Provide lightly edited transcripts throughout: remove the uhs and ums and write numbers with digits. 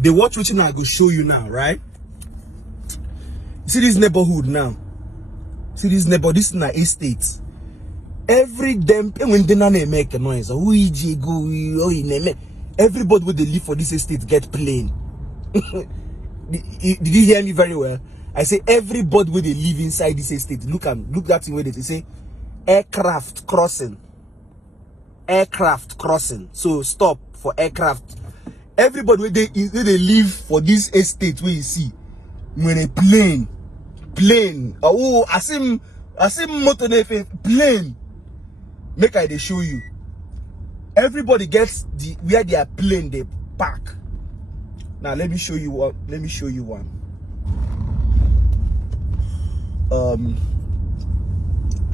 They watch which I go show you now, right? See this neighborhood now. See this neighbor, this is an estate. Every damn when they make a noise, everybody would they live for this estate get plane. Did you hear me very well? I say everybody would they live inside this estate. Look that thing where they say aircraft crossing. Aircraft crossing. So stop for aircraft. Everybody where they live for this estate where you see when a plane. Oh, I see motor plane. Make I they show you. Everybody gets the where their plane they park. Now let me show you what. Let me show you one.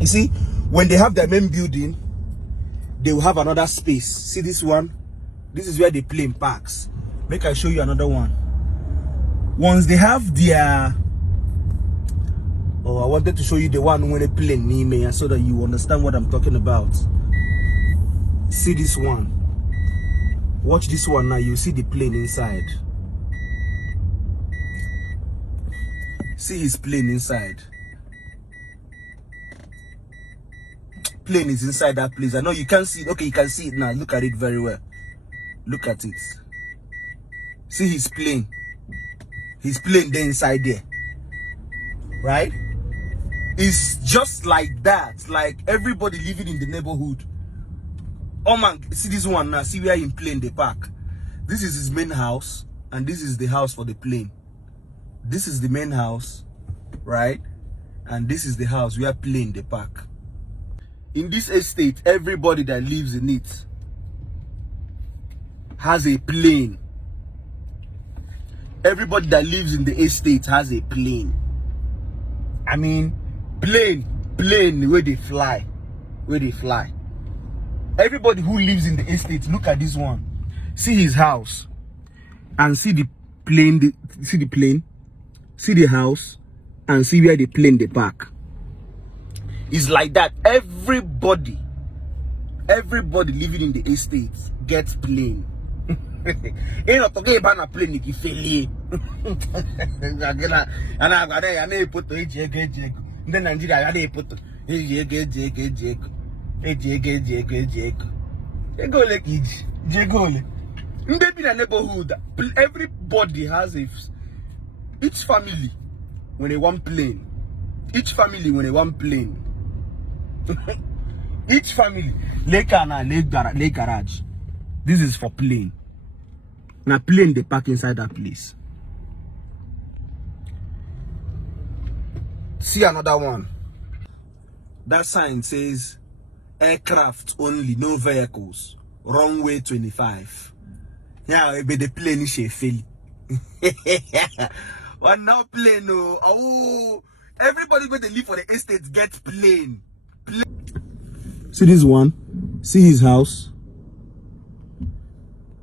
You see, when they have their main building, they will have another space. See this one? This is where the plane parks. Make I show you another one. Once they have their I wanted to show you the one when they plane near me so that you understand what I'm talking about. See this one. Watch this one now. You see the plane inside. See his plane inside. Plane is inside that place. I know you can't see it. Okay, you can see it now. Look at it very well. Look at it. See his plane. His plane there inside there. Right? It's just like that. Like everybody living in the neighborhood. Oh man, see this one now. See where in plane they park. This is his main house. And this is the house for the plane. This is the main house. Right? And this is the house where plane they park. In this estate, everybody that lives in it has a plane. Everybody that lives in the estate has a plane. I mean, plane where they fly. Everybody who lives in the estate, look at this one. See his house. And see the plane, see the house, and see where the plane they park. It's like that. Everybody living in the estate gets plane. Ain't not talking about a plane if you fail. And I put the then Nigeria I put go like it. Maybe in a neighborhood, everybody has each family when they want plane. Each family when they want plane. Each family lake garage. This is for plane. Now plane they park inside that place. See another one. That sign says aircraft only, no vehicles. Runway 25. Yeah, be the plane is a fail. But now plane no. Oh, everybody when they live for the estate get plane. See this one. See his house.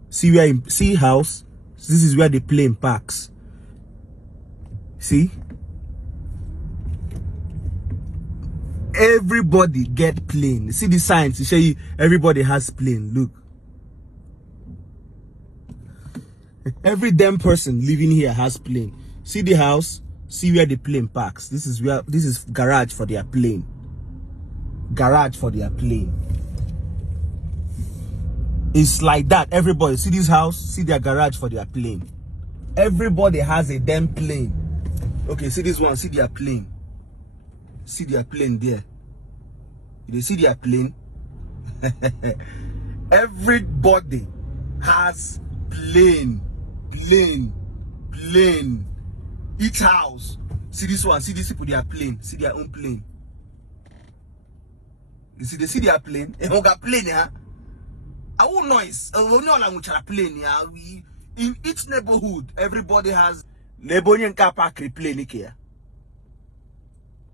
See house. This is where the plane parks. See? Everybody get plane. See the signs to show you everybody has plane. Look. Every damn person living here has plane. See the house. See where the plane parks. This is garage for their plane. Garage for their plane. It's like that. Everybody see this house, see their garage for their plane. Everybody has a damn plane. Okay, see this one, see their plane. See their plane there. You see their plane? Everybody has plane. Each house. See this one, see these people, their plane. See their own plane. You see, they see their plane. They got plane, yeah. I won't noise. Plane, yeah. In each neighborhood, everybody has neighboring car park plane here.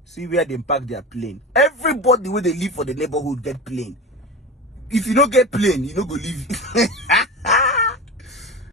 See where they park their plane. Everybody where they live for the neighborhood get plane. If you don't get plane, you don't go live.